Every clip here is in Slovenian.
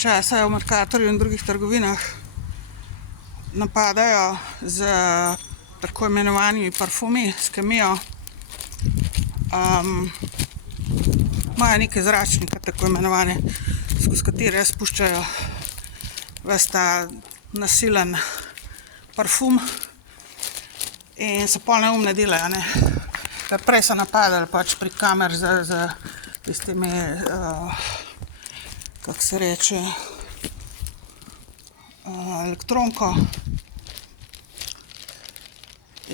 časa v Mercatorju in drugih trgovinah napadajo z tako imenovanimi parfumi, s kemijo. Imajo neke zračnike, tako imenovane, skozi katere spuščajo ves ta nasilen parfum in se pol neumne delajo, ne. Ker prej so napadali pač pri kamer z tistimi, kako se reče, elektronko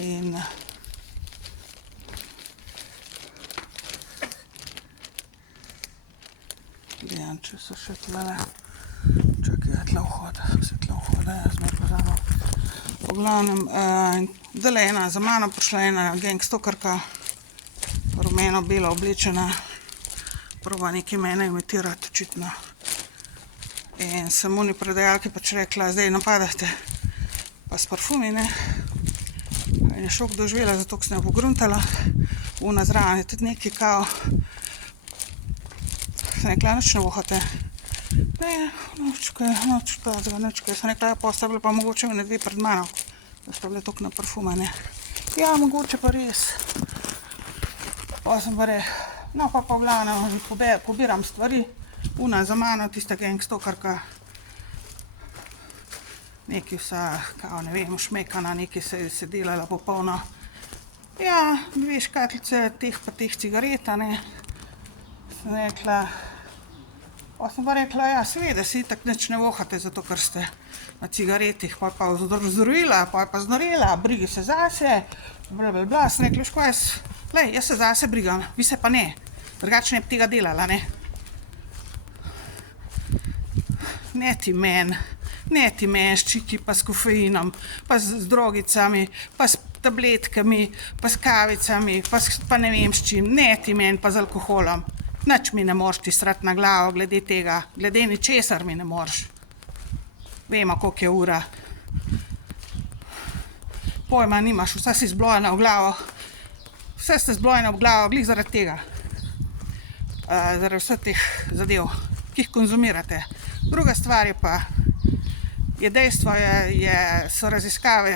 in gledam, če so še tlele. Čakaj, je tle vhod, jaz me pozabim. V glavnem, zdajle je ena za mano prišla ena gangstokerka, rumeno-belo oblečena, proba nekaj mene imitirati, očitno. In sem oni prodajalki pač rekla, zdaj napadate pa s parfumi, ne. In je šok doživela, zato ko sem jo pogruntala. Ona zraven je tudi nekaj kao. Sem rekla, nič ne vohate. Ne, nič kaj, sem rekla, ja, pa sta bili pa mogoče ene dve pred mano, da sta bile toliko na parfuma, ne. Ja, mogoče pa res. Pa sem pa no, pa v glavnem pobiram stvari. Una za mano, tista gangstokerka. Nekaj vsa, kao ne vem, šmekana, nekaj se delala popolno. Ja, 2 škatlice teh pa teh cigaret, a ne. Sem rekla, pa sem pa rekla, ja, seveda si itak nič ne vohate, zato ker ste na cigaretih, pa vzorila, pa znorela, brigi se zase, blablabla. Sem rekla, ško jaz se zase brigam, vi se pa ne. Drugače ne bi tega delala, ne. Ne ti men s čiki, pa s kofeinom, pa z drogicami, pa s tabletkami, pa s kavicami, pa ne vem s čim, ne ti men pa z alkoholom. Nič mi ne moreš ti srati na glavo glede tega, glede ničesar mi ne moreš. Vemo, koliko je ura. Pojma nimaš, vsa si zblojena v glavo. Vse ste zblojene v glavo, glih zaradi tega. Zaradi vseh teh zadev, ki jih konzumirate. Druga stvar je pa, je dejstvo, so raziskave,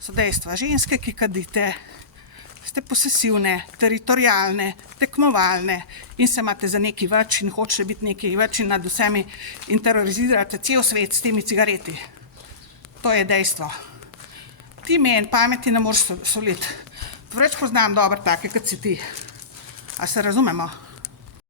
so dejstva. Ženske, ki kadite, ste posesivne, teritorialne, tekmovalne in se imate za nekaj več in hočete biti nekaj več in nad vsemi in terorizirate cel svet s temi cigareti. To je dejstvo. Ti meni pameti ne moreš soliti. Vreč poznam dobro take, kot si ti. A se razumemo?